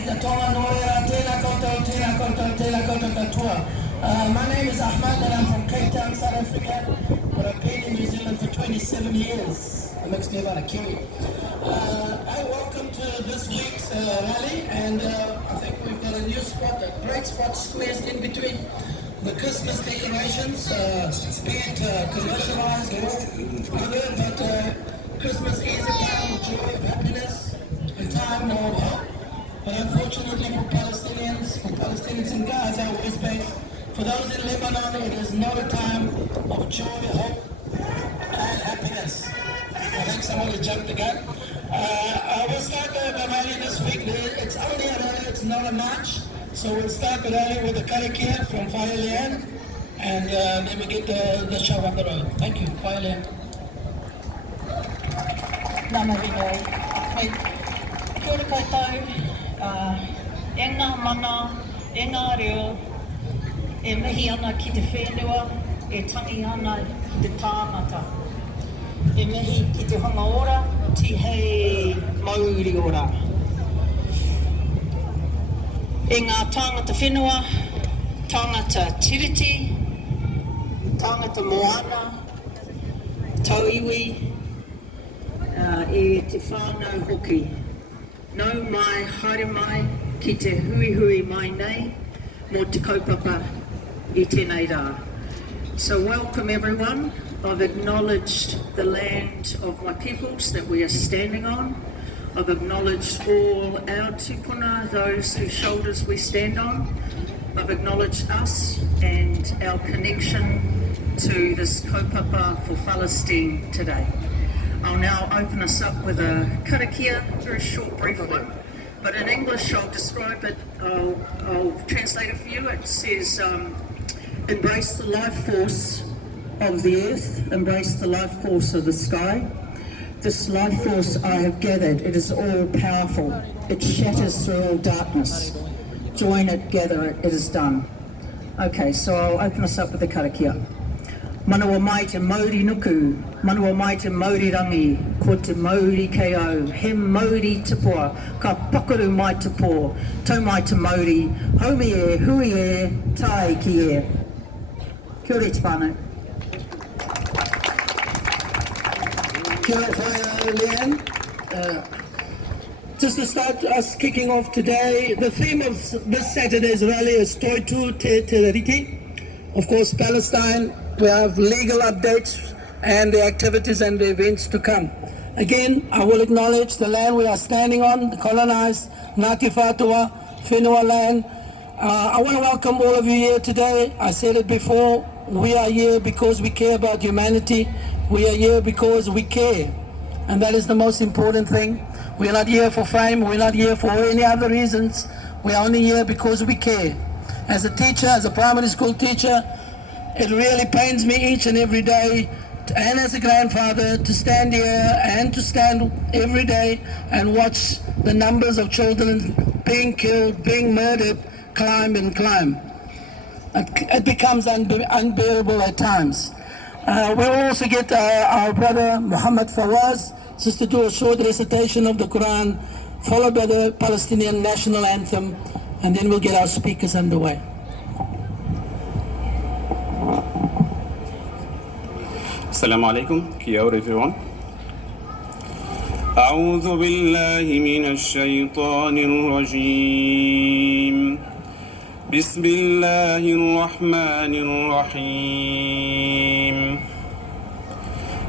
My name is Ahmad and I'm from Cape Town, South Africa, but I've been in New Zealand for 27 years. That makes me about a Kiwi. Welcome to this week's rally, and I think we've got a new spot, a great spot squeezed in between the Christmas decorations, be it commercialized or other, but Christmas is a time of joy, of happiness, a time of hope. But unfortunately for Palestinians in Gaza, West Bank, for those in Lebanon, it is not a time of joy, hope, and happiness. I think someone has jumped the gun. I will start the rally this week. It's only a rally, it's not a march. So we'll start the rally with the karakia from Fireland, and then we get the show on the road. Thank you, Fireland. Nā mahi noi. Kia ora koutou. E ngā mana, e ngā reo, e mihi ana ki te whenua, e tangi ana ki te tāngata. E mihi ki te honga ora, ti hei mauri ora. E ngā tāngata whenua, tāngata tiriti, tāngata moana, tauiwi, e te whānau hoki. Nau mai, haere mai, ki te hui hui mai nei, mō te kaupapa I tēnei rā. So welcome everyone. I've acknowledged the land of my peoples that we are standing on. I've acknowledged all our tupuna, those whose shoulders we stand on. I've acknowledged us and our connection to this kaupapa for Palestine today. I'll now open us up with a karakia, very short, brief one. But in English, I'll describe it, I'll translate it for you. It says, embrace the life force of the earth, embrace the life force of the sky. This life force I have gathered, it is all powerful. It shatters through all darkness. Join it, gather it, it is done. Okay, so I'll open us up with the karakia. Manawa mai te mauri nuku, manawa mai te mauri rangi, ko te mauri kei au, he mauri tipua, ka pakaru mai te pō, tau mai te mauri, haumi e, hui e, tai ki e. Kia ora te whānau. Kia ora whaia, Leanne. Just to start us kicking off today, the theme of this Saturday's rally is Toitu Te Terariki. Of course, Palestine. We have legal updates and the activities and the events to come. Again, I will acknowledge the land we are standing on, the colonized Ngāti Whātua, Whenua land. I want to welcome all of you here today. I said it before, we are here because we care about humanity. We are here because we care. And that is the most important thing. We are not here for fame, we're not here for any other reasons. We are only here because we care. As a teacher, as a primary school teacher, it really pains me each and every day, and as a grandfather, to stand here and to stand every day and watch the numbers of children being killed, being murdered, climb and climb. It becomes unbearable at times. We'll also get our brother Muhammad Fawaz just to do a short recitation of the Quran, followed by the Palestinian national anthem, and then we'll get our speakers underway. Assalamu alaikum, kia ora everyone. أعوذ بالله من الشيطان الرجيم. بسم الله الرحمن الرحيم.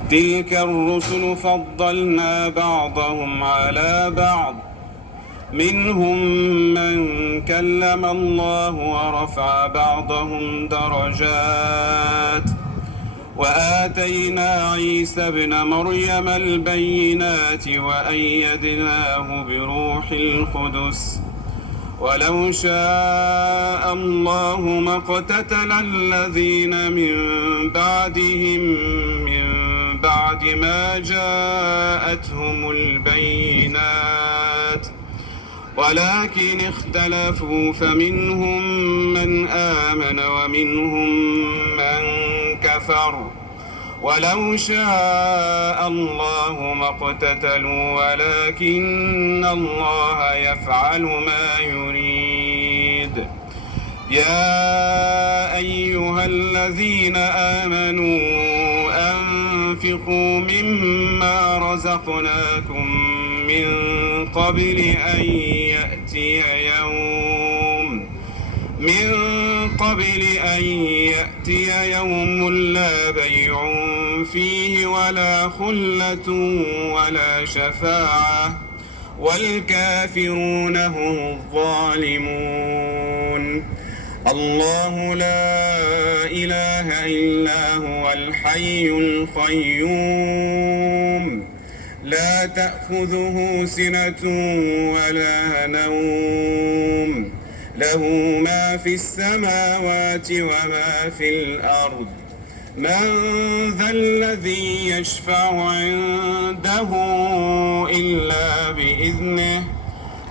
تلك الرسل فضلنا بعضهم على بعض. منهم من كلم الله ورفع بعضهم درجات. وآتينا عيسى ابن مريم البينات وأيدناه بروح القدس ولو شاء الله ما اقتتل الذين من بعدهم من بعد ما جاءتهم البينات ولكن اختلفوا فمنهم من آمن ومنهم من كفر ولو شاء الله ما اقتتلوا ولكن الله يفعل ما يريد يا أيها الذين آمنوا أنفقوا مما رزقناكم من قبل أن يأتي يوم لا بيع فيه ولا خلة ولا شفاعة والكافرون هم الظالمون الله لا إله إلا هو الحي القيوم لا تأخذه سنة ولا نوم له ما في السماوات وما في الأرض من ذا الذي يشفع عنده إلا بإذنه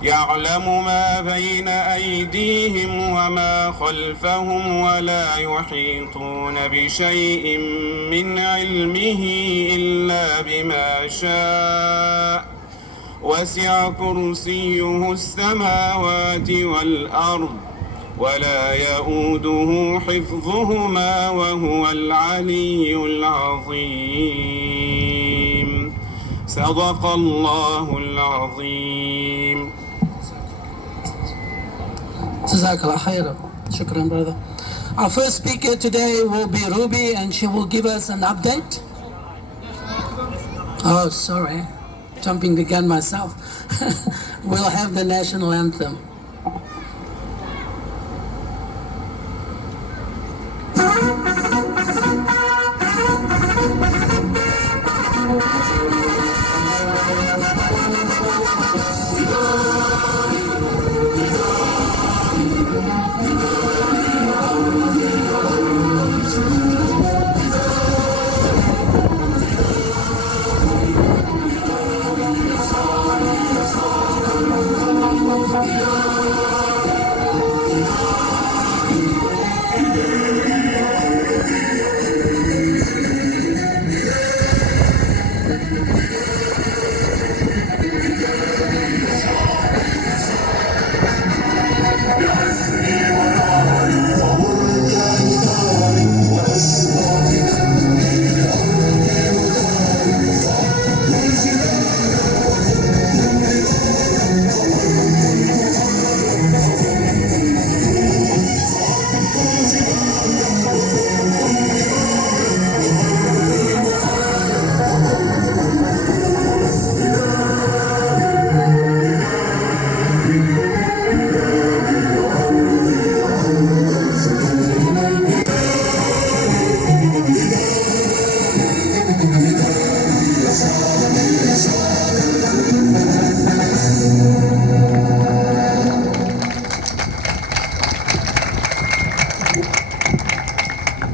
يعلم ما بين أيديهم وما خلفهم ولا يحيطون بشيء من علمه إلا بما شاء وسع كرسيه السماوات والأرض ولا يؤوده حفظهما وهو العلي العظيم صدق الله العظيم. Jazakallah khairan. Shukran, brother. Our first speaker today will be Ruby, and she will give us an update. Oh, sorry. Jumping the gun myself. We'll have the national anthem.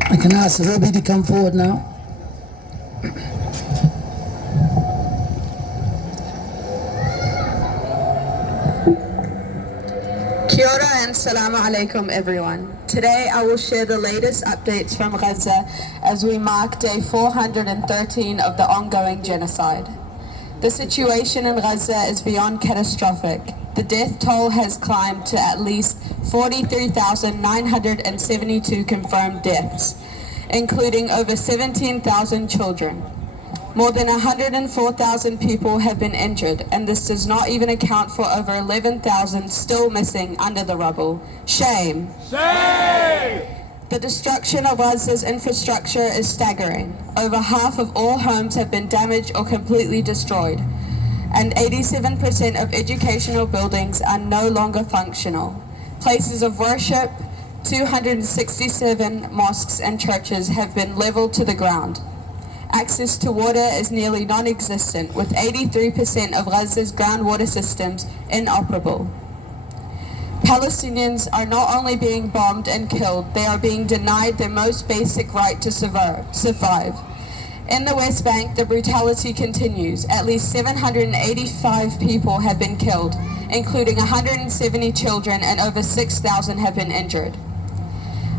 I can ask Ruby to come forward now. Kia ora and salamu alaikum everyone. Today I will share the latest updates from Gaza as we mark day 413 of the ongoing genocide. The situation in Gaza is beyond catastrophic. The death toll has climbed to at least 43,972 confirmed deaths, including over 17,000 children. More than 104,000 people have been injured, and this does not even account for over 11,000 still missing under the rubble. Shame! Shame! The destruction of Gaza's infrastructure is staggering. Over half of all homes have been damaged or completely destroyed, and 87% of educational buildings are no longer functional. Places of worship, 267 mosques and churches have been leveled to the ground. Access to water is nearly non-existent, with 83% of Gaza's groundwater systems inoperable. Palestinians are not only being bombed and killed, they are being denied their most basic right to survive. In the West Bank, the brutality continues. At least 785 people have been killed, including 170 children, and over 6,000 have been injured.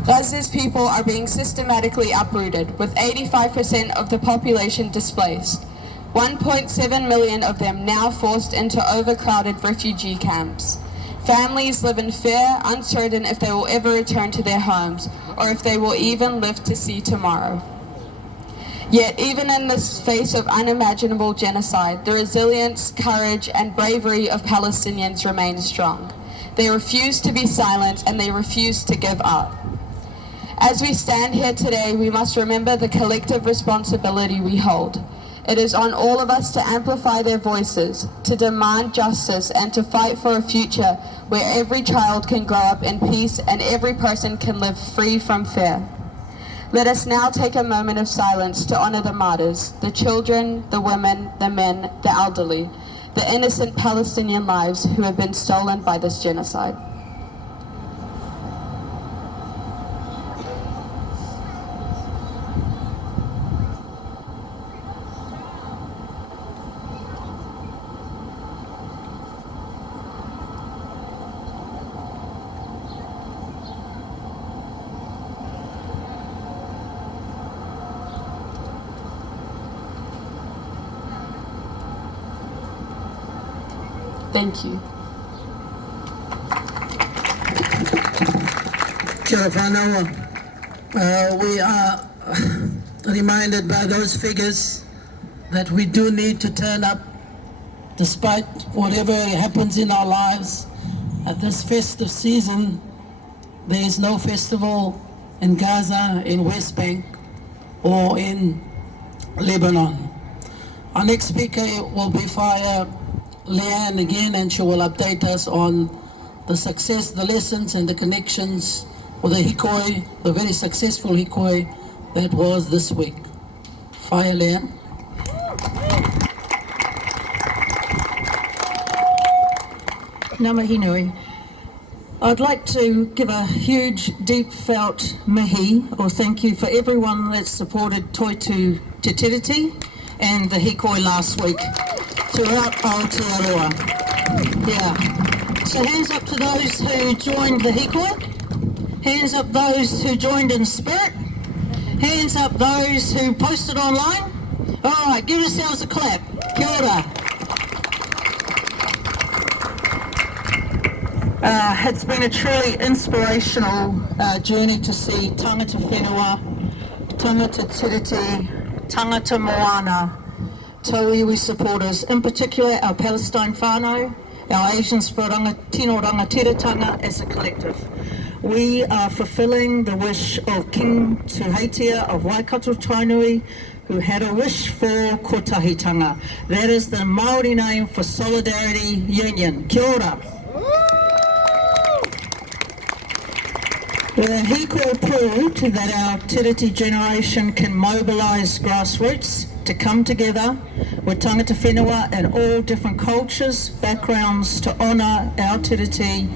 Gaza's people are being systematically uprooted, with 85% of the population displaced. 1.7 million of them now forced into overcrowded refugee camps. Families live in fear, uncertain if they will ever return to their homes, or if they will even live to see tomorrow. Yet, even in this face of unimaginable genocide, the resilience, courage, and bravery of Palestinians remain strong. They refuse to be silent, and they refuse to give up. As we stand here today, we must remember the collective responsibility we hold. It is on all of us to amplify their voices, to demand justice, and to fight for a future where every child can grow up in peace and every person can live free from fear. Let us now take a moment of silence to honor the martyrs, the children, the women, the men, the elderly, the innocent Palestinian lives who have been stolen by this genocide. Thank you. Kia ora whānau. We are reminded by those figures that we do need to turn up despite whatever happens in our lives. At this festive season, there is no festival in Gaza, in West Bank, or in Lebanon. Our next speaker will be Fire Leanne again, and she will update us on the success, the lessons and the connections with the hikoi, the very successful hikoi that was this week. Fire Leanne. Ngā mihi nui. I'd like to give a huge, deep felt mihi or thank you for everyone that supported Toitu Te Tiriti and the hikoi last week throughout Aotearoa. Yeah. So hands up to those who joined the hikoi. Hands up those who joined in spirit. Hands up those who posted online. All right, give yourselves a clap. Kia ora. It's been a truly inspirational journey to see tangata whenua, tangata tiriti, tangata moana, tauiwi supporters, in particular our Palestine whānau, our Asians for Tino Rangatiratanga as a collective. We are fulfilling the wish of King Tuheitia of Waikato Tainui, who had a wish for kotahitanga. That is the Māori name for solidarity union. Kia ora. The hikoi proved that our tiriti generation can mobilise grassroots to come together with tangata whenua and all different cultures, backgrounds to honour our tiriti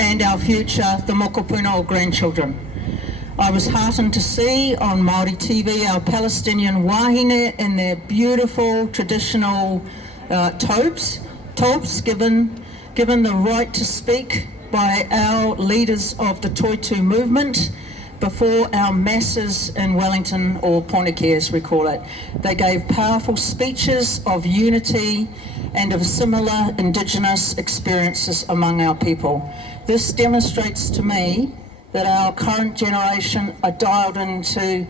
and our future, the mokopuna or grandchildren. I was heartened to see on Māori TV our Palestinian wahine in their beautiful traditional tobes given the right to speak by our leaders of the Toitu movement before our masses in Wellington, or Poneke as we call it. They gave powerful speeches of unity and of similar Indigenous experiences among our people. This demonstrates to me that our current generation are dialed into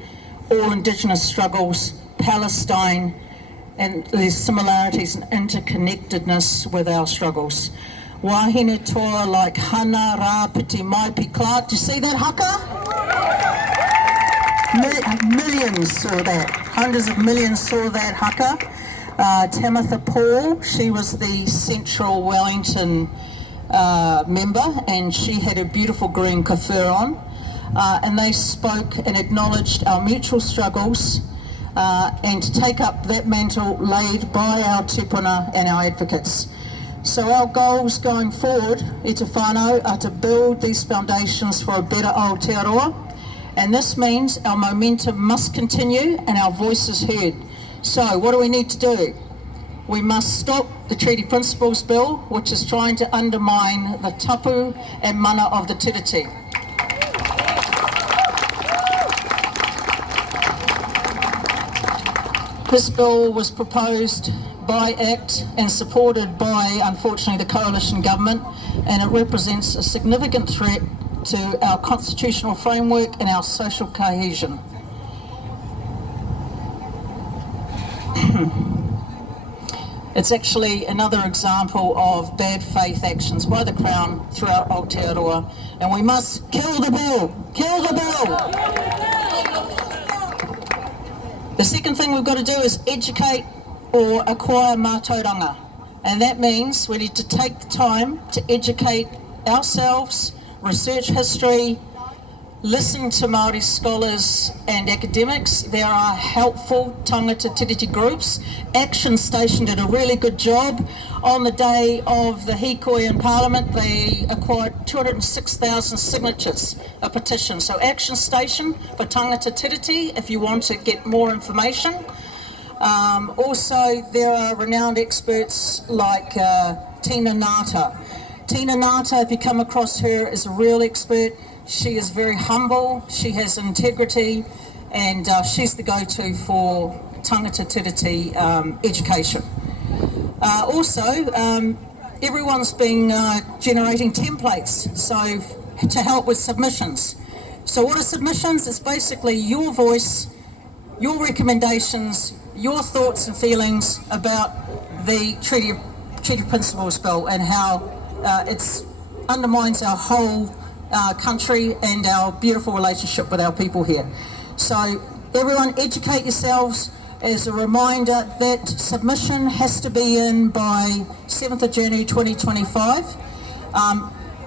all Indigenous struggles, Palestine, and the similarities and interconnectedness with our struggles. Wahine toa like Hana, Ra, Piti, Mai, Pi, Clark. Do you see that haka? Millions saw that. Hundreds of millions saw that haka. Tamitha Paul, she was the Central Wellington member, and she had a beautiful green kafur on. And they spoke and acknowledged our mutual struggles and to take up that mantle laid by our tupuna and our advocates. So our goals going forward, e te whānau, are to build these foundations for a better Aotearoa, and this means our momentum must continue and our voices heard. So what do we need to do? We must stop the Treaty Principles Bill, which is trying to undermine the tapu and mana of the tiriti. This bill was proposed by ACT and supported by, unfortunately, the coalition government, and it represents a significant threat to our constitutional framework and our social cohesion. It's actually another example of bad faith actions by the Crown throughout Aotearoa, and we must kill the bill! Kill the bill! The second thing we've got to do is educate or acquire mātauranga, and that means we need to take the time to educate ourselves, research history, listen to Māori scholars and academics. There are helpful tangata tiriti groups. Action Station did a really good job. On the day of the hikoi in Parliament, they acquired 206,000 signatures, a petition. So Action Station for tangata tiriti, if you want to get more information. Also, there are renowned experts like Tina Nata. Tina Nata, if you come across her, is a real expert. She is very humble, she has integrity, and she's the go-to for tangata tiriti education. Also, everyone's been generating templates to help with submissions. So what are submissions? It's basically your voice, your recommendations, your thoughts and feelings about the Treaty Principles Bill and how it undermines our whole country and our beautiful relationship with our people here. So everyone educate yourselves. As a reminder, that submission has to be in by 7th of January 2025.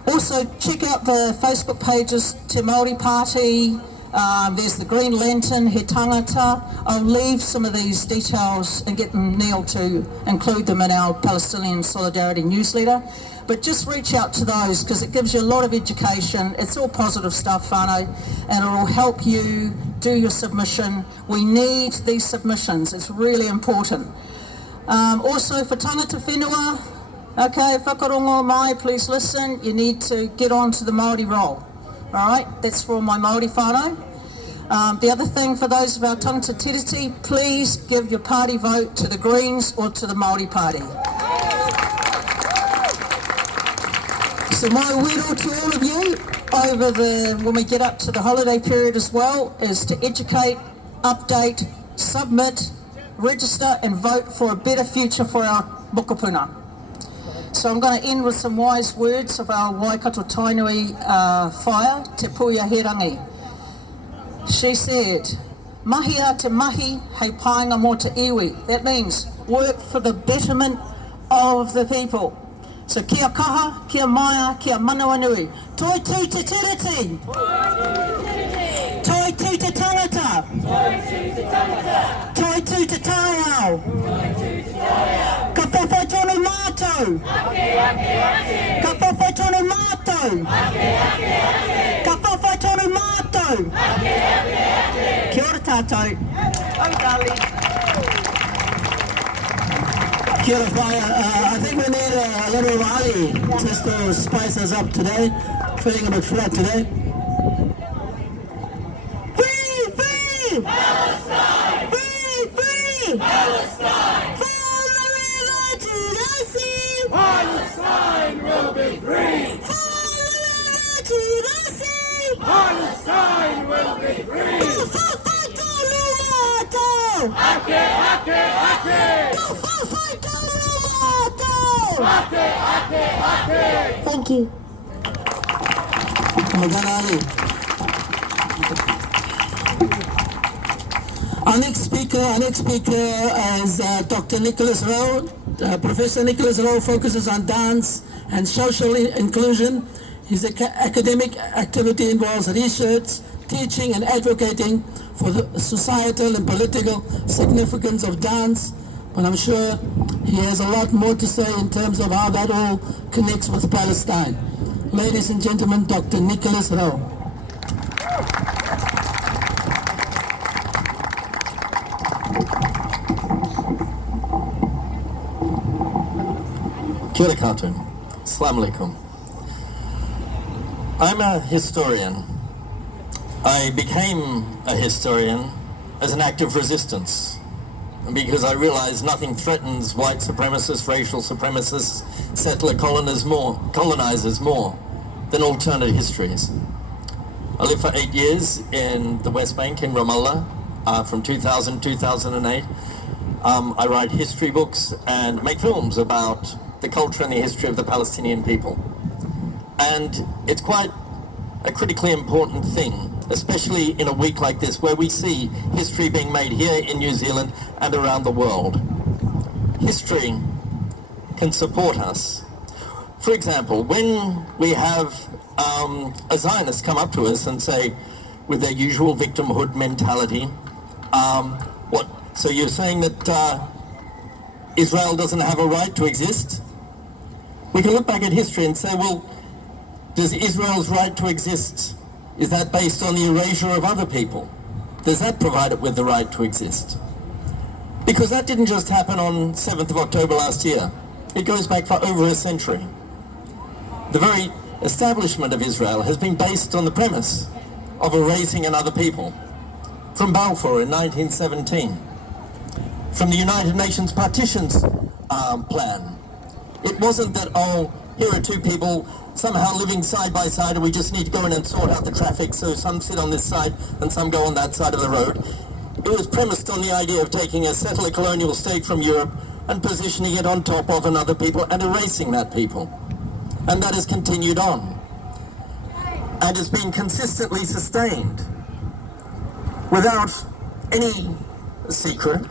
Also check out the Facebook pages Te Māori Party, there's the Green Lantern, He Tangata. I'll leave some of these details and get them Neil to include them in our Palestinian Solidarity newsletter. But just reach out to those because it gives you a lot of education. It's all positive stuff, whānau, and it will help you do your submission. We need these submissions. It's really important. Also for tangata whenua, okay, whakarongo mai, please listen. You need to get on to the Māori roll. All right, that's for my Māori whānau. The other thing for those of our tangata tiriti, please give your party vote to the Greens or to the Māori Party. So my wero to all of you when we get up to the holiday period as well is to educate, update, submit, register and vote for a better future for our mokopuna. So I'm going to end with some wise words of our Waikato Tainui whaia, Te Puia Herangi. She said, mahi a te mahi hei painga mō te iwi. That means work for the betterment of the people. So kia kaha, kia maia, kia manawa nui. Toi tū te tiriti. Toi tū te tangata. Toi tū te tāiao. Ka whawhai tonu mātou. Ka whawhai tonu mātou. Ka whawhai tonu mātou. Kia ora tātou. Oh, darling. Kia ora whaia. I think we need a little rally just to spice us up today. Feeling a bit flat today. Free, free! Palestine! Free, free! Palestine! From the river to the sea! Palestine will be free! From the river to the sea! Palestine will be free! Go fight tonu mātou! Ake, ake, ake! Go fight tonu mātou! Ake, ake, ake! Thank you. Our next speaker is Dr. Nicholas Rowe. Professor Nicholas Rowe focuses on dance and social inclusion. His academic activity involves research, teaching and advocating for the societal and political significance of dance. But I'm sure he has a lot more to say in terms of how that all connects with Palestine. Ladies and gentlemen, Dr. Nicholas Rowe. Kia ora koutou. Assalamu alaikum. I'm a historian. I became a historian as an act of resistance because I realize nothing threatens white supremacists, racial supremacists, settler colonizers more than alternate histories. I lived for 8 years in the West Bank in Ramallah from 2000 to 2008. I write history books and make films about the culture and the history of the Palestinian people. And it's quite a critically important thing, especially in a week like this where we see history being made here in New Zealand and around the world. History can support us. For example, when we have a Zionist come up to us and say, with their usual victimhood mentality, so you're saying that Israel doesn't have a right to exist? We can look back at history and say, well, does Israel's right to exist, is that based on the erasure of other people? Does that provide it with the right to exist? Because that didn't just happen on 7th of October last year. It goes back for over a century. The very establishment of Israel has been based on the premise of erasing another people. From Balfour in 1917, from the United Nations Partitions Plan. It wasn't that, oh, here are two people somehow living side by side and we just need to go in and sort out the traffic, so some sit on this side and some go on that side of the road. It was premised on the idea of taking a settler colonial state from Europe and positioning it on top of another people and erasing that people. And that has continued on. And has been consistently sustained without any secret.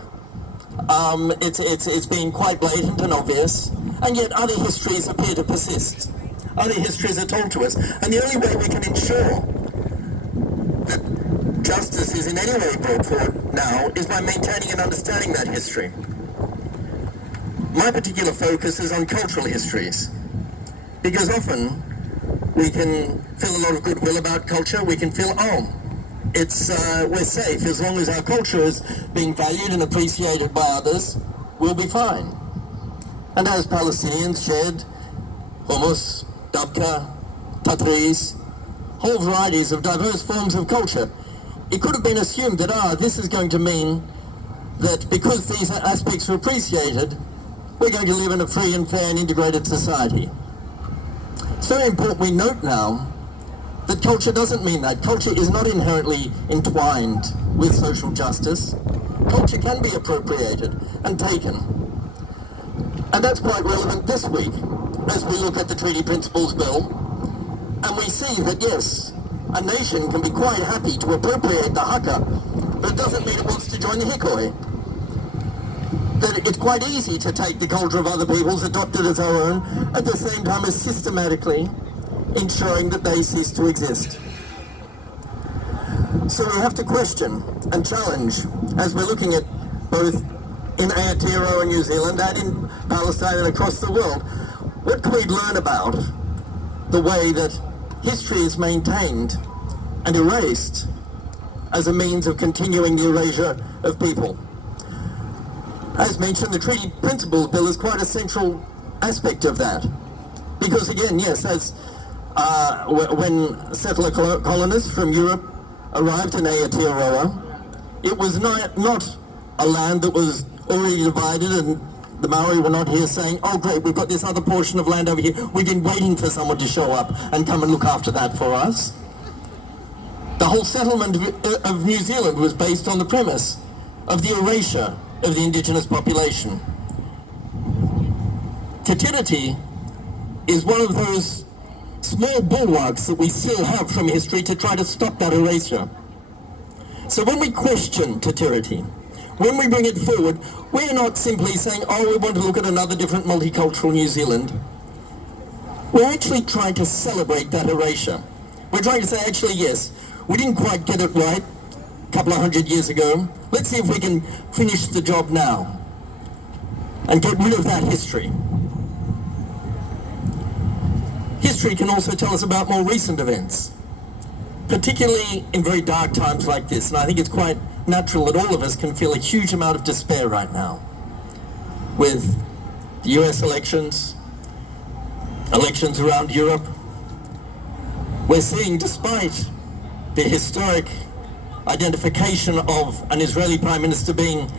It's been quite blatant and obvious, and yet other histories appear to persist. Other histories are told to us, and the only way we can ensure that justice is in any way brought forward now is by maintaining and understanding that history. My particular focus is on cultural histories, because often we can feel a lot of goodwill about culture. We can feel, oh, we're safe as long as our culture is being valued and appreciated by others, we'll be fine. And as Palestinians shared hummus, dabka, tatris, whole varieties of diverse forms of culture, it could have been assumed that this is going to mean that because these aspects are appreciated, we're going to live in a free and fair and integrated society. It's very important we note now that culture doesn't mean that. Culture is not inherently entwined with social justice. Culture can be appropriated and taken. And that's quite relevant this week as we look at the Treaty Principles Bill and we see that, yes, a nation can be quite happy to appropriate the haka, but it doesn't mean it wants to join the hikoi. That it's quite easy to take the culture of other peoples, adopt it as our own, at the same time as systematically ensuring that they cease to exist. So we have to question and challenge, as we're looking at both in Aotearoa and New Zealand and in Palestine and across the world, what can we learn about the way that history is maintained and erased as a means of continuing the erasure of people? As mentioned, the Treaty Principles Bill is quite a central aspect of that. Because again, yes, as when settler colonists from Europe arrived in Aotearoa, it was not a land that was already divided, and the Maori were not here saying, oh great, we've got this other portion of land over here, we've been waiting for someone to show up and come and look after that for us. The whole settlement of New Zealand was based on the premise of the erasure of the indigenous population. Te Tiriti is one of those small bulwarks that we still have from history to try to stop that erasure. So when we question Te Tiriti, when we bring it forward, we're not simply saying, oh, we want to look at another different multicultural New Zealand. We're actually trying to celebrate that erasure. We're trying to say, actually, yes, we didn't quite get it right a couple of 100 years ago. Let's see if we can finish the job now and get rid of that history. History can also tell us about more recent events, particularly in very dark times like this, and I think it's quite natural that all of us can feel a huge amount of despair right now with the US elections around Europe. We're seeing, despite the historic identification of an Israeli Prime Minister being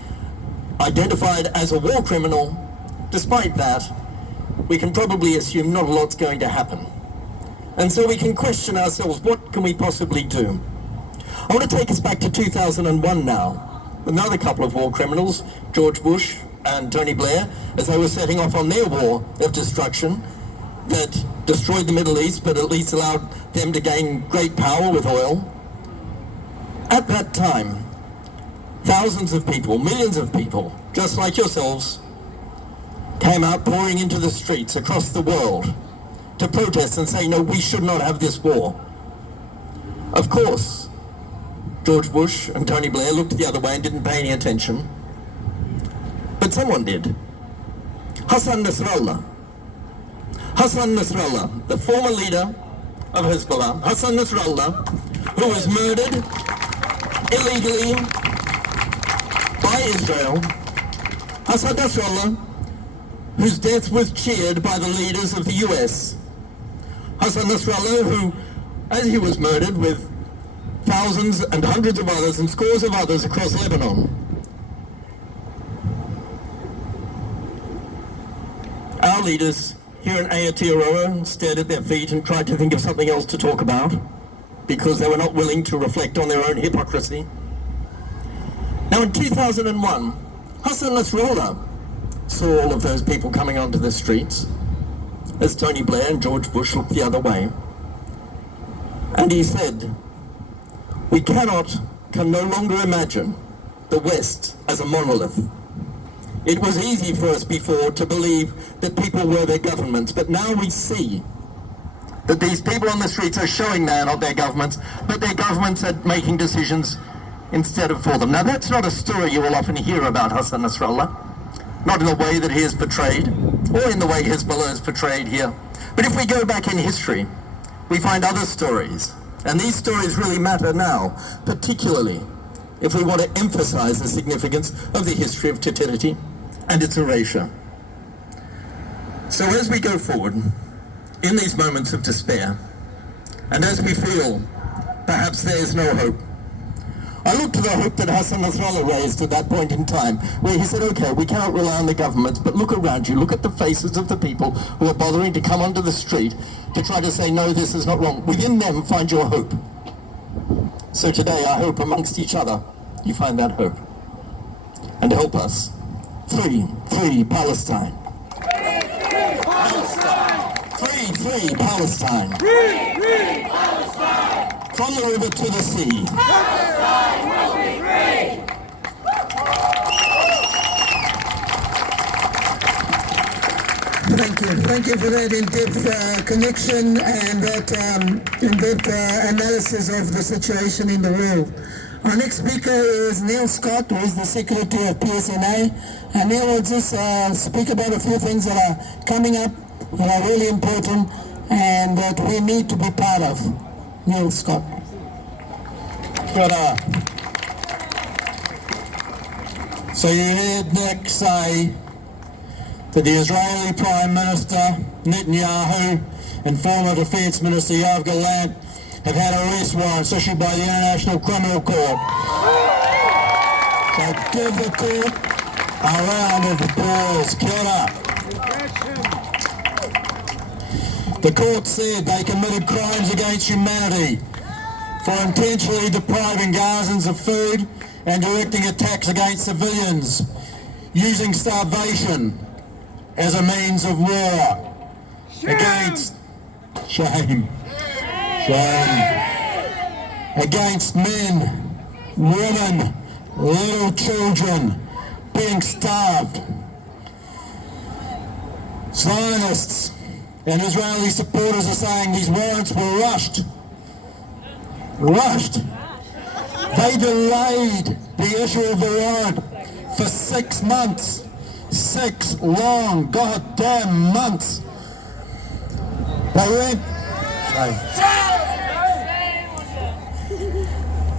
identified as a war criminal. Despite that, we can probably assume not a lot's going to happen. And so we can question ourselves, what can we possibly do? I want to take us back to 2001 now. Another couple of war criminals, George Bush and Tony Blair, as they were setting off on their war of destruction that destroyed the Middle East, but at least allowed them to gain great power with oil. At that time, thousands of people, millions of people, just like yourselves, came out pouring into the streets across the world to protest and say, no, we should not have this war. Of course, George Bush and Tony Blair looked the other way and didn't pay any attention. But someone did. Hassan Nasrallah. Hassan Nasrallah, the former leader of Hezbollah. Hassan Nasrallah, who was murdered illegally by Israel. Hassan Nasrallah, whose death was cheered by the leaders of the US. Hassan Nasrallah, who, as he was murdered with thousands and hundreds of others and scores of others across Lebanon, our leaders here in Aotearoa stared at their feet and tried to think of something else to talk about because they were not willing to reflect on their own hypocrisy. Now in 2001, Hassan Nasrallah saw all of those people coming onto the streets as Tony Blair and George Bush looked the other way. And he said, we can no longer imagine the West as a monolith. It was easy for us before to believe that people were their governments, but now we see that these people on the streets are showing they are not their governments, but their governments are making decisions instead of for them. Now that's not a story you will often hear about Hassan Nasrallah, not in the way that he is portrayed, or in the way Hezbollah is portrayed here. But if we go back in history, we find other stories, and these stories really matter now, particularly if we want to emphasize the significance of the history of Te and its erasure. So as we go forward, in these moments of despair, and as we feel perhaps there is no hope, I look to the hope that Hassan Nasrallah raised at that point in time, where he said, okay, we cannot rely on the governments, but look around you, look at the faces of the people who are bothering to come onto the street to try to say, no, this is not wrong. Within them, find your hope. So today, I hope amongst each other, you find that hope. And help us. Free Palestine. Free Palestine. Free Palestine. From the river to the sea. Palestine will be free. Thank you for that in-depth connection and that in-depth analysis of the situation in the world. Our next speaker is Neil Scott, who is the Secretary of PSNA. And Neil will just speak about a few things that are coming up that are really important and that we need to be part of. Neil Scott. Kia ora. So you heard Nick say that the Israeli Prime Minister Netanyahu and former Defence Minister Yoav Gallant have had arrest warrants issued by the International Criminal Court. So give the court a round of applause. Kia ora. The court said they committed crimes against humanity for intentionally depriving Gazans of food and directing attacks against civilians, using starvation as a means of war against against men, women, little children being starved. Zionists and Israeli supporters are saying these warrants were rushed. They delayed the issue of the warrant for 6 months. 6 long goddamn months. They went.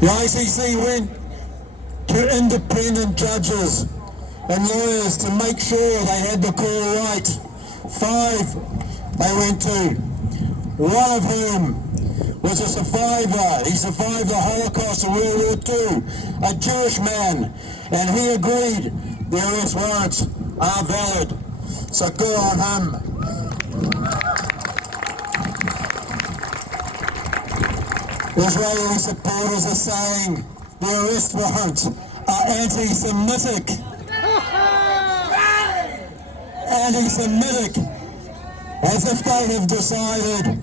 The ICC went to independent judges and lawyers to make sure they had the call right. 5 they went to. One of whom was a survivor. He survived the Holocaust of World War II, a Jewish man, and he agreed the arrest warrants are valid. So good on him. Israeli supporters are saying the arrest warrants are anti-Semitic. Anti-Semitic, as if they have decided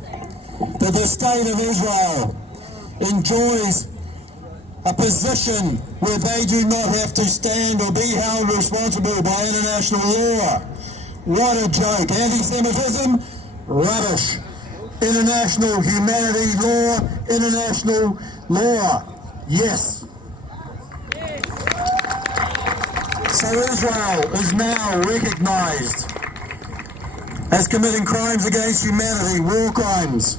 that the state of Israel enjoys a position where they do not have to stand or be held responsible by international law. What a joke. Anti-Semitism? Rubbish. International humanity law, international law. Yes. So Israel is now recognised as committing crimes against humanity, war crimes.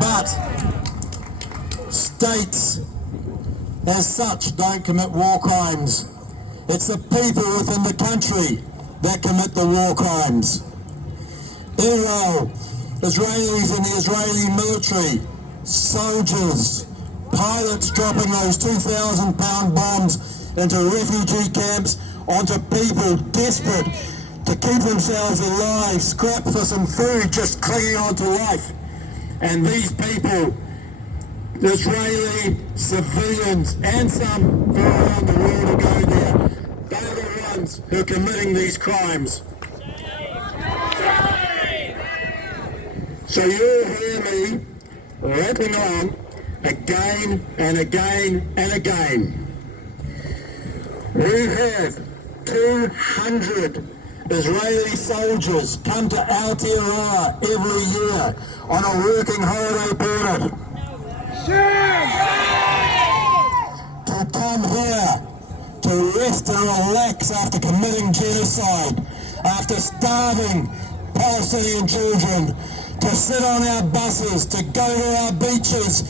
But states as such don't commit war crimes. It's the people within the country that commit the war crimes. Israel, Israelis in the Israeli military, soldiers, pilots dropping those 2,000-pound bombs into refugee camps, onto people desperate to keep themselves alive, scrap for some food, just clinging on to life. And these people, Israeli civilians and some from around the world who go there, they're the ones who are committing these crimes. So you'll hear me rapping on again and again and again. We have 200 Israeli soldiers come to Aotearoa every year on a working holiday permit. To come here to rest and relax after committing genocide, after starving Palestinian children, to sit on our buses, to go to our beaches,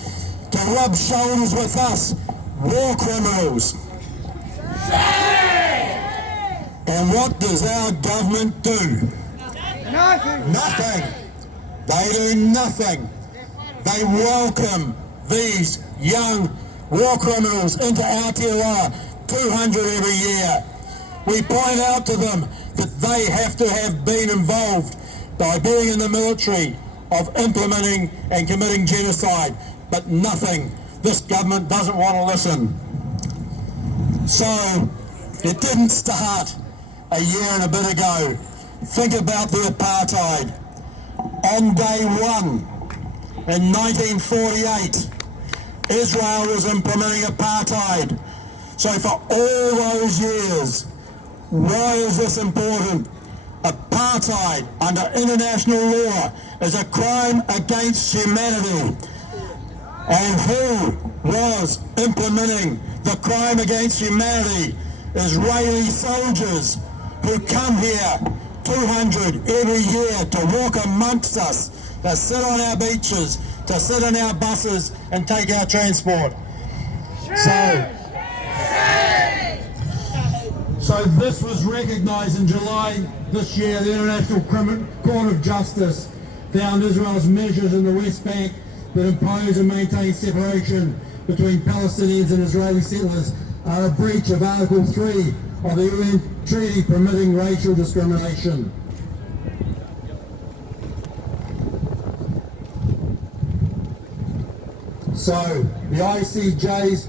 to rub shoulders with us, war criminals. And what does our government do? Nothing. They do nothing. They welcome these young war criminals into Aotearoa, 200 every year. We point out to them that they have to have been involved by being in the military of implementing and committing genocide, but nothing. This government doesn't want to listen. So it didn't start a year and a bit ago. Think about the apartheid. On day one, in 1948, Israel was implementing apartheid. So for all those years, why is this important? Apartheid, under international law, is a crime against humanity. And who was implementing the crime against humanity? Israeli soldiers who come here, 200 every year, to walk amongst us, to sit on our beaches, to sit in our buses and take our transport. So this was recognised in July this year. The International Court of Justice found Israel's measures in the West Bank that impose and maintain separation between Palestinians and Israeli settlers are a breach of Article 3 of the UN Treaty permitting racial discrimination. So, the ICJ's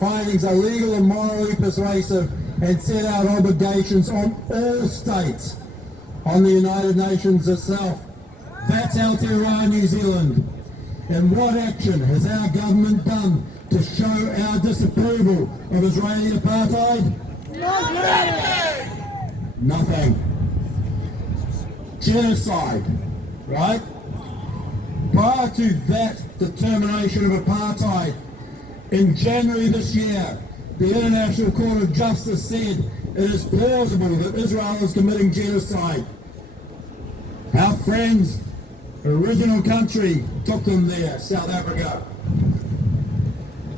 findings are legal and morally persuasive and set out obligations on all states, on the United Nations itself. That's Aotearoa, New Zealand. And what action has our government done to show our disapproval of Israeli apartheid? Nothing. Genocide, right? Prior to that determination of apartheid, in January this year, the International Court of Justice said it is plausible that Israel is committing genocide. Our friends, original country, took them there, South Africa.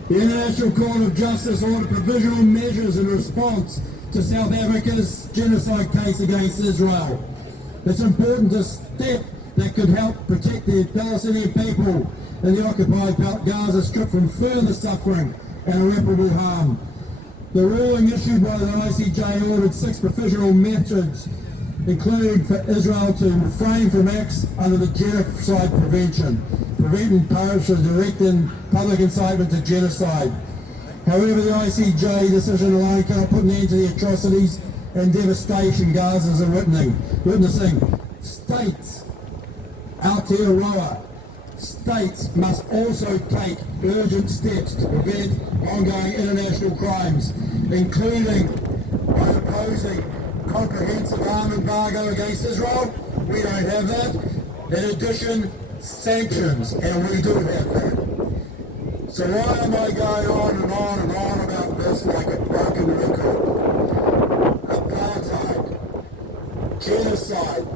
The International Court of Justice ordered provisional measures in response to South Africa's genocide case against Israel. It's important to step that could help protect the Palestinian people in the occupied Gaza Strip from further suffering and irreparable harm. The ruling issued by the ICJ ordered 6 provisional methods, including for Israel to refrain from acts under the genocide prevention, preventing parishes directing public incitement to genocide. However, the ICJ decision alone cannot put an end to the atrocities and devastation Gazans are witnessing. States, Aotearoa, states must also take urgent steps to prevent ongoing international crimes, including by opposing comprehensive arm embargo against Israel. We don't have that. In addition, sanctions, and we do have that. So why am I going on and on and on about this like a broken record? Apartheid, genocide,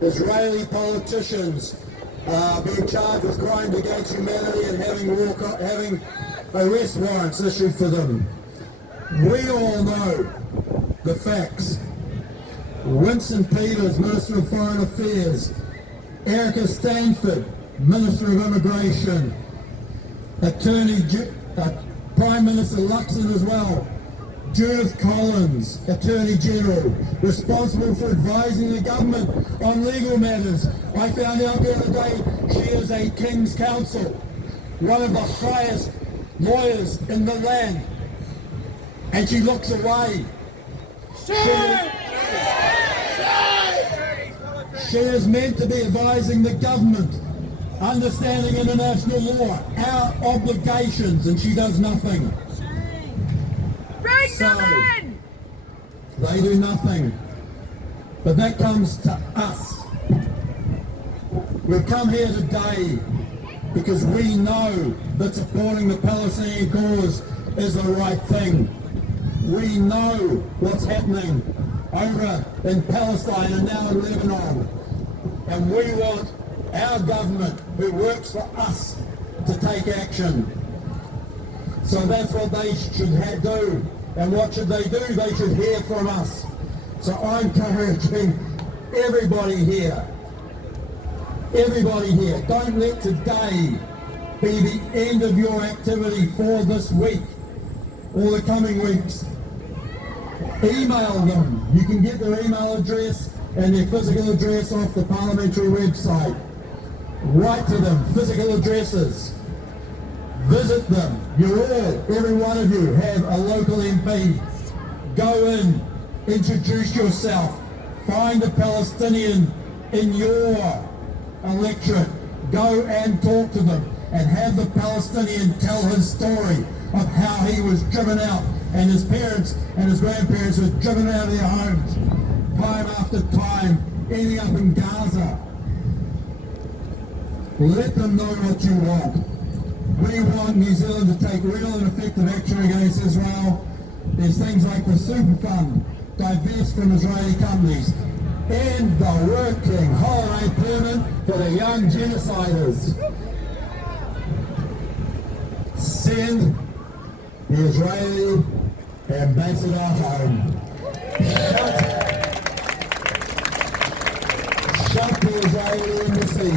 Israeli politicians being charged with crimes against humanity and having arrest warrants issued for them. We all know the facts. Winston Peters, Minister of Foreign Affairs, Erica Stanford, Minister of Immigration, Prime Minister Luxon as well, Judith Collins, Attorney General, responsible for advising the government on legal matters. I found out the other day she is a King's Counsel, one of the highest lawyers in the land, and she looks away. She is meant to be advising the government, understanding international law, our obligations, and she does nothing. So, they do nothing. But that comes to us. We've come here today because we know that supporting the Palestinian cause is the right thing. We know what's happening over in Palestine and now in Lebanon. And we want our government, who works for us, to take action. So that's what they should do. And what should they do? They should hear from us. So I'm encouraging everybody here, don't let today be the end of your activity for this week or the coming weeks. Email them. You can get their email address and their physical address off the parliamentary website. Write to them, physical addresses. Visit them. Every one of you have a local MP. Go in, introduce yourself, find a Palestinian in your electorate, go and talk to them and have the Palestinian tell his story of how he was driven out and his parents and his grandparents were driven out of their homes time after time, ending up in Gaza. Let them know what you want. We want New Zealand to take real and effective action against Israel. There's things like the Super Fund, divest from Israeli companies, end the working holiday permit for the young genociders. Send the Israeli ambassador home. Shut the Israeli embassy.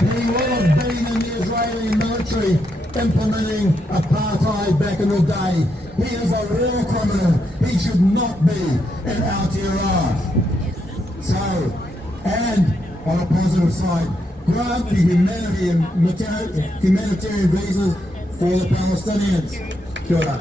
He will have been in the Israeli military implementing apartheid back in the day. He is a war criminal. He should not be in Aotearoa. So, and on a positive side, grant the humanitarian visas for the Palestinians. Kia ora.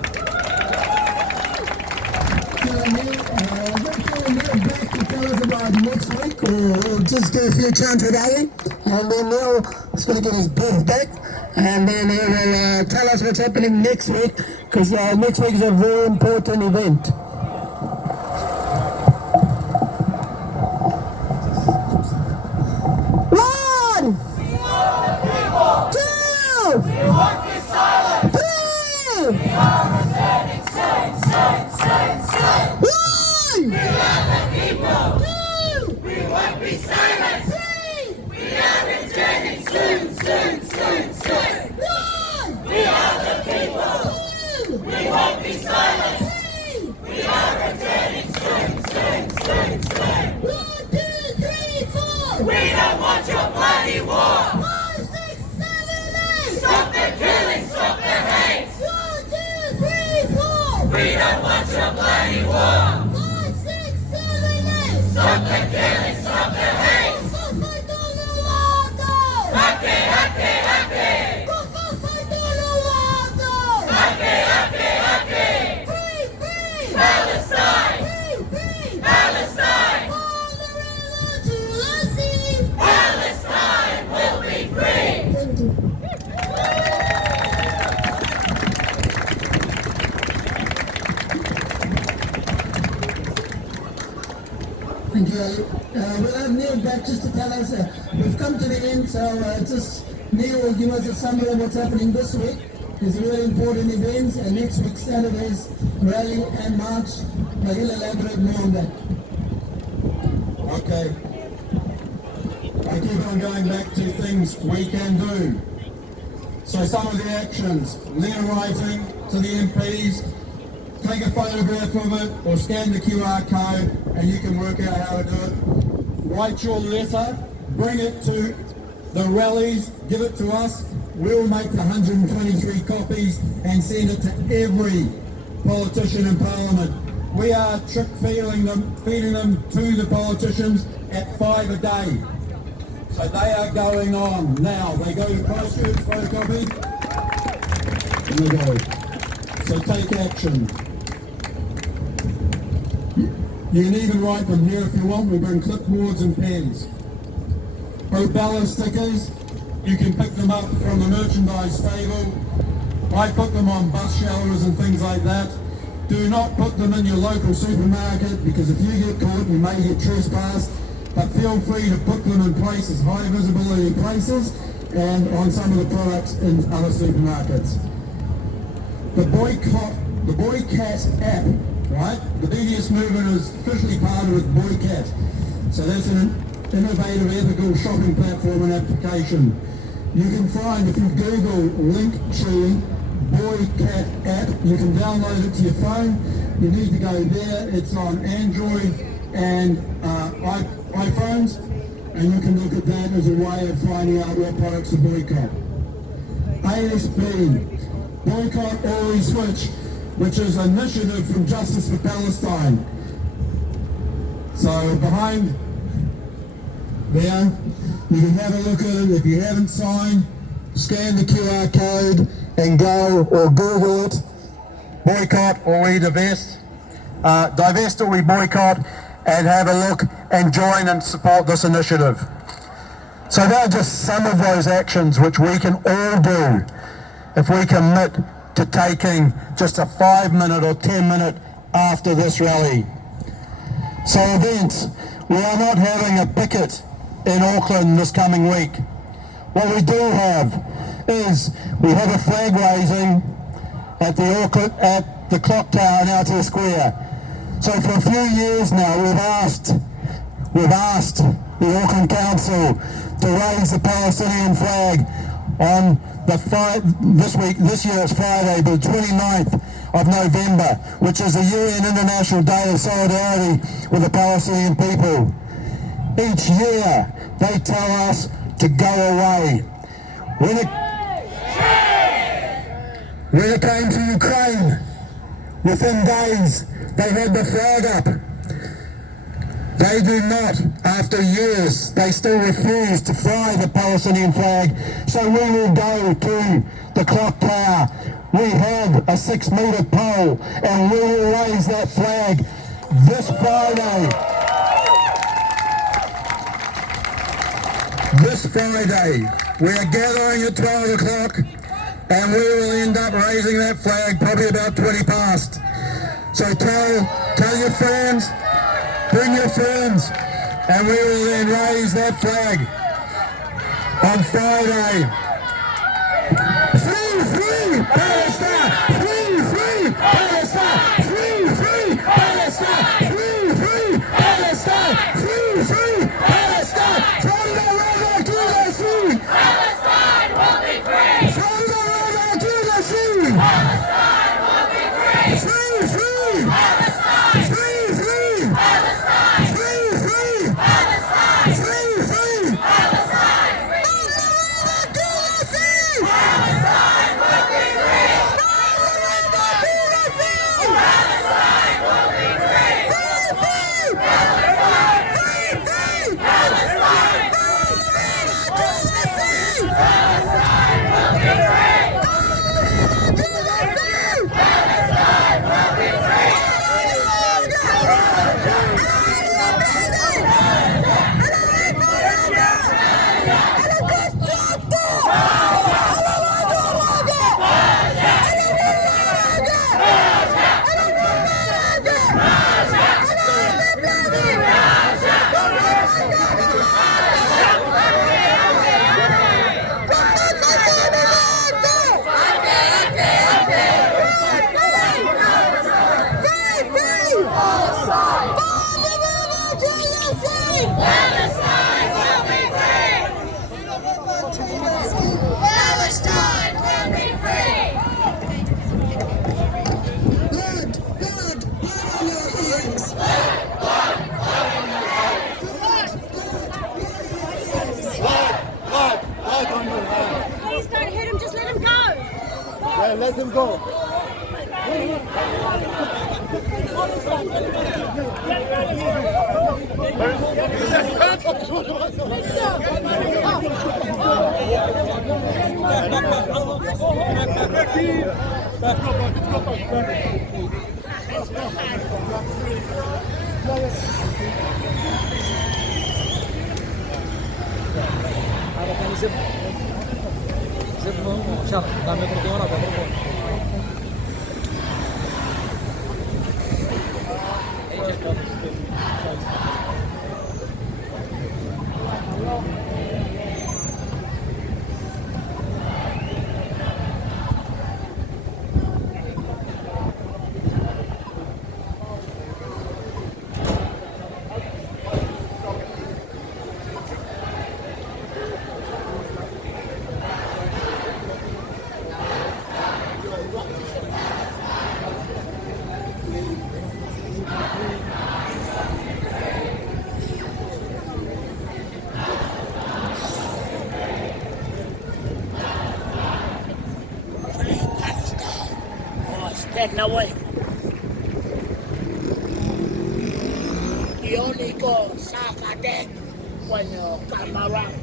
Back to tell us about next week. We'll just do a few chants today, and then Neil is going to get his breath back, and then he will tell us what's happening next week, because next week is a very important event. One! Two! Three! We are standing, One! We are the people! Two! We won't be silent! Three! We are returning soon! One! We are the people! Two! We won't be silent! Three! We 5, 6, 7, 8. Stop the killing, stop the hate. Hake, hake, hake. Hake, hake, hake. Free, Palestine. Free, Palestine. Palestine will be free. Thank you. We'll have Neil back just to tell us, we've come to the end, so just Neil will give us a summary of what's happening this week. There's really important events, and next week Saturday's rally and march. He'll elaborate more on that. Okay. I keep on going back to things we can do. So some of the actions, letter writing to the MPs, take a photograph of it or scan the QR code and you can work out how to do it. Write your letter, bring it to the rallies, give it to us. We'll make the 123 copies and send it to every politician in Parliament. We are trick feeding them to the politicians at 5 a day. So they are going on now. They go to Christchurch, photocopy, and they go. So take action. You can even write them here if you want. We bring clipboards and pens. Obella stickers, you can pick them up from the merchandise table. I put them on bus shelters and things like that. Do not put them in your local supermarket because if you get caught you may get trespassed. But feel free to put them in places, high visibility places, and on some of the products in other supermarkets. The Boycat app, right? The BDS movement is officially partnered with Boycat. So that's an innovative ethical shopping platform and application. You can find, if you Google Linktree Boycat app, you can download it to your phone. You need to go there. It's on Android and iPhones, and you can look at that as a way of finding out what products to boycott. ASB, Boycott or Switch, which is an initiative from Justice for Palestine. So behind there, you can have a look at it. If you haven't signed, scan the QR code and go or Google it. Boycott or we divest. Divest or we boycott, and have a look and join and support this initiative. So they're just some of those actions which we can all do if we commit to taking just a 5-minute or 10-minute after this rally. So events, we are not having a picket in Auckland this coming week. What we do have is we have a flag raising at the clock tower in Aotea Square. So for a few years now we've asked the Auckland Council to raise the Palestinian flag on this year it's Friday, but the 29th of November, which is the UN International Day of Solidarity with the Palestinian people. Each year they tell us to go away. When it came to Ukraine, within days they had the flag up. They do not, after years, they still refuse to fly the Palestinian flag. So we will go to the clock tower. We have a 6-metre pole and we will raise that flag this Friday. This Friday, we are gathering at 12 o'clock and we will end up raising that flag probably about 20 past. So tell your friends, bring your friends, and we will then raise that flag on Friday. Free, free Palestine! Free, free Palestine! Free, free Palestine! Free, free Palestine! Free, free Palestine! From the river to the sea! Palestine will be free. From the river to the sea! Palestine will be free. Free, free! Palestine. Free, free! Palestine. Free, free! Palestine. Free, free! Palestine. From the river to fine. Let him go. Taken away. You only go soccer deck when you come around.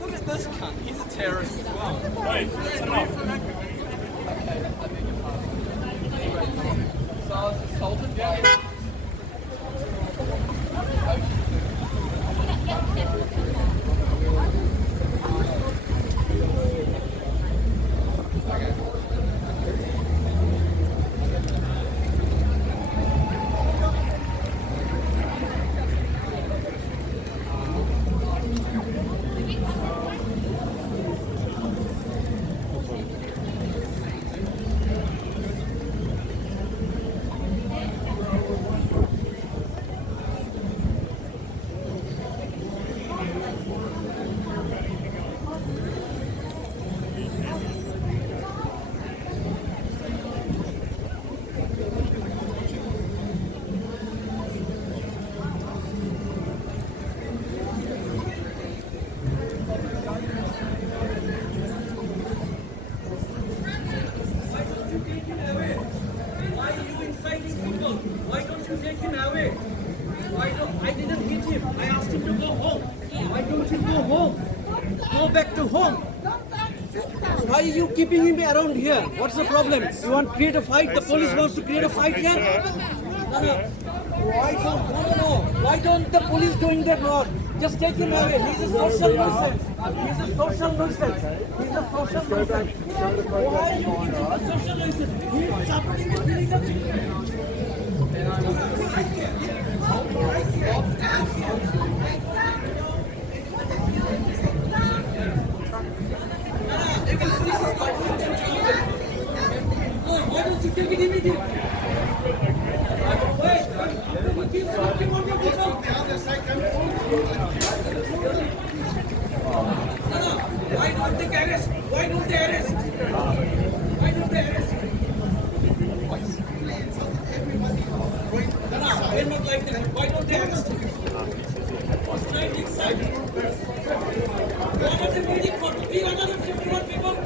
Look at this cunt. He's a terrorist as well. Wait, that's enough. So I was assaulted by... Why don't you take him away? I didn't hit him. I asked him to go home. Why don't you go home? Go back to home. Why are you keeping him around here? What's the problem? You want to create a fight? The police wants to create a fight here? No. Why don't the police doing that work? Just take him away. He's a social nuisance. He's a social nuisance. He's a social nuisance. Why are you keeping a social nuisance? He's supporting the illegal thing. Why don't you take it immediately? Wait, why don't they arrest? Why don't they arrest? Why don't they arrest? They're not like that. Why don't they arrest? Straight inside. What are they waiting for? 351 people?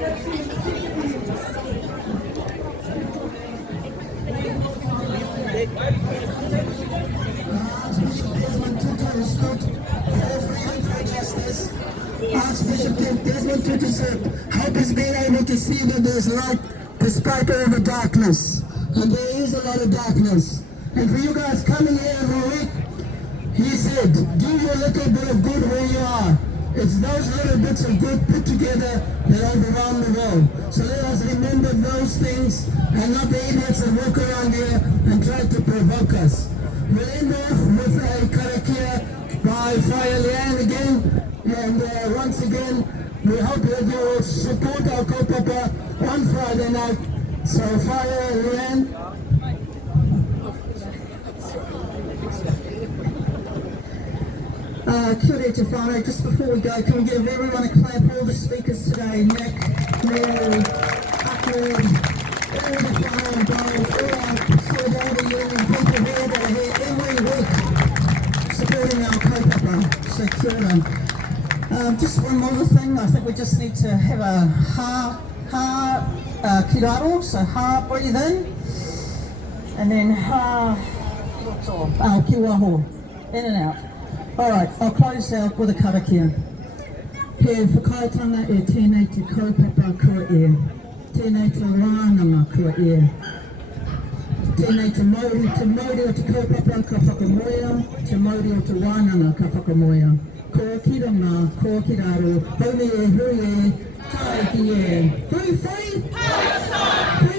Let's see help us being able to see that there's light despite all the darkness. And there is a lot of darkness. And for you guys coming here every week, he said, do your little bit of good where you are. It's those little bits of good put together that overwhelm the world. So let us remember those things and not the idiots that walk around here and try to provoke us. We'll end off with a karakia by Fire Leanne again. And once again, we hope that you will support our kaupapa on Friday night. So Fire Leanne. Kia ora te whānau. Just before we go, can we give everyone a clap, all the speakers today, Nick, Mary, Auckland, all the whānau involved, all our solidarity union people here that are here every week supporting our kaupapa. So kia ora. Just one more thing, I think we just need to have a kiraro, so ha, breathe in, and then ha, ki waho, in and out. Alright, I'll close out with a karakia. He whakaitanga e tēnei te kaupapa kua e, tēnei te rānanga kua e, tēnei te mauri o te kaupapa ka whakamoea, te mauri o te rānanga ka whakamoea. Ko ki runga, ko ki raro, haune e hui e, tae ki e. Free, free! Palestine!